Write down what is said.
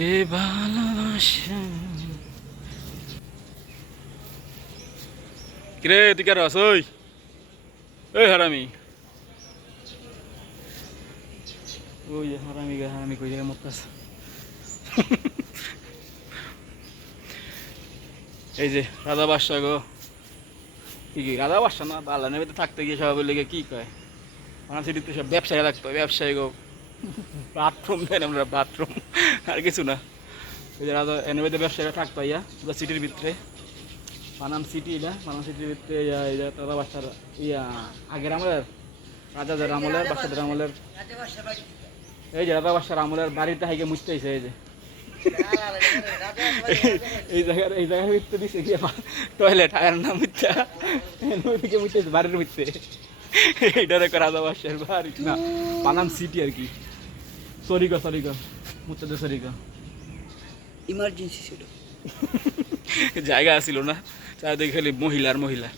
এ ভালোবাসা কিরে তুই কে রস ওই ওই হারামি ওই যে হারামি গা হারামি কই জায়গায় মরতাস এই যে রাধা বাদশা গো কি কি রাধা বাদশা না বালা নেবে তো থাকতে গিয়ে সবাই বলে কি কয় আমার সিটিতে সব ব্যবসায়ী থাকতো ব্যবসায়ী গো বাথরুম দেন আমরা বাথরুম আর কিছু না ওই যে রাধা এনে ব্যবসায়ীরা থাকতো ইয়া পুরো সিটির ভিতরে পানাম সিটি এটা পানাম সিটির ভিতরে এই যে রাধা বাদশার ইয়া আগের আমলের রাজাদের আমলের বাদশাদের আমলের এই যে রাধা বাদশার আমলের বাড়িতে হাইকে মুছতে হয়েছে এই যে এই জায়গার ভিতরে দিচ্ছে গিয়ে টয়লেট আয়ার নাম মিথ্যা ওইদিকে মুছতেছে বাড়ির ভিতরে এইটার একটা রাধা বাদশার বাড়ি না পানাম সিটি আর কি সরিগা মুছতে সরিগা ইমার্জেন্সি ছিল জায়গা ছিল না চারিদিকে খালি মহিলা আর মহিলা